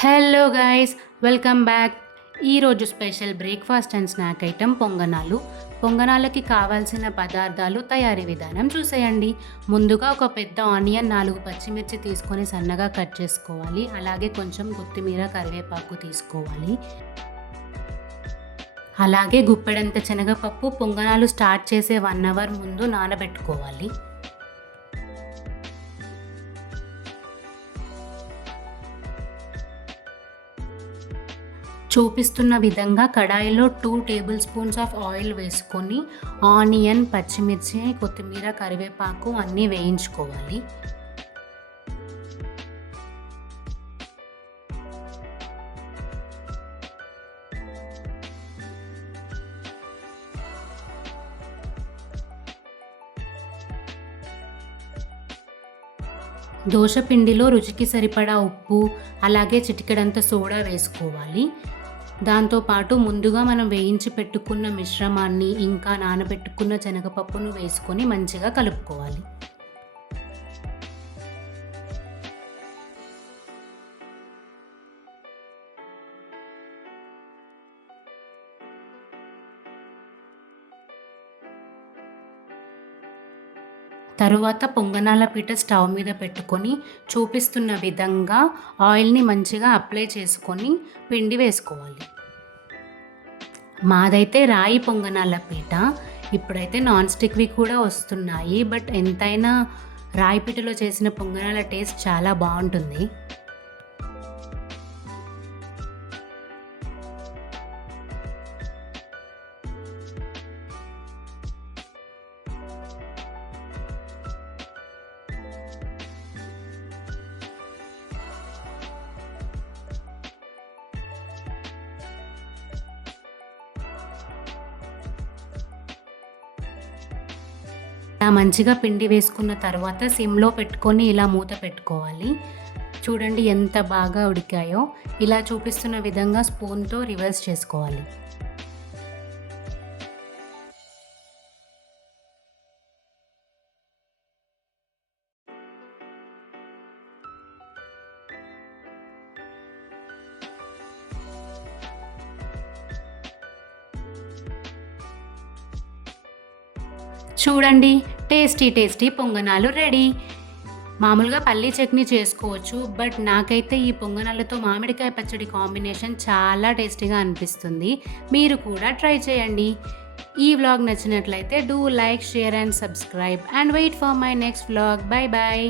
Hello guys, welcome back. ఈరోజు special breakfast and snack item పొంగనాలు. పొంగనాలకి కావాల్సిన పదార్థాలు, తయారీ విధానం చూసేయండి. ముందుగా ఒక పెద్ద ఆనియన్, 4 పచ్చిమిర్చి తీసుకొని సన్నగా కట్ చేసుకోవాలి. అలాగే కొంచెం కొత్తిమీర, కరివేపాకు తీసుకోవాలి. అలాగే గుప్పెడంత శనగపప్పు పొంగనాలు స్టార్ట్ చేసే 1 అవర్ ముందు నానబెట్టుకోవాలి. చూపిస్తున్న విధంగా కడాయిలో 2 టేబుల్ స్పూన్స్ ఆఫ్ ఆయిల్ వేసుకొని ఆనియన్, పచ్చిమిర్చి, కొత్తిమీర, కరివేపాకు అన్నీ వేయించుకోవాలి. దోసపిండిలో రుచికి సరిపడా ఉప్పు, అలాగే చిటికెడంత సోడా వేసుకోవాలి. దాంతోపాటు ముందుగా మనం వేయించి పెట్టుకున్న మిశ్రమాన్ని, ఇంకా నానబెట్టుకున్న శనగపప్పును వేసుకొని మంచిగా కలుపుకోవాలి. తరువాత పొంగనాల పీట స్టవ్ మీద పెట్టుకొని చూపిస్తున్న విధంగా ఆయిల్ని మంచిగా అప్లై చేసుకొని పిండి వేసుకోవాలి. మాదైతే రాయి పొంగనాల పీట. ఇప్పుడైతే నాన్ స్టిక్వి కూడా వస్తున్నాయి, బట్ ఎంతైనా రాయి పీటలో చేసిన పొంగనాల టేస్ట్ చాలా బాగుంటుంది. ఇలా మంచిగా పిండి వేసుకున్న తర్వాత సిమ్లో పెట్టుకొని ఇలా మూత పెట్టుకోవాలి. చూడండి ఎంత బాగా ఉడికాయో. ఇలా చూపిస్తున్న విధంగా స్పూన్తో రివర్స్ చేసుకోవాలి. చూడండి, టేస్టీ పొంగనాలు రెడీ. మామూలుగా పల్లీ చట్నీ చేసుకోవచ్చు, బట్ నాకైతే ఈ పొంగనాలతో మామిడికాయ పచ్చడి కాంబినేషన్ చాలా టేస్టీగా అనిపిస్తుంది. మీరు కూడా ట్రై చేయండి. ఈ వ్లాగ్ నచ్చినట్లయితే do like, share and subscribe and wait for my next vlog. Bye bye.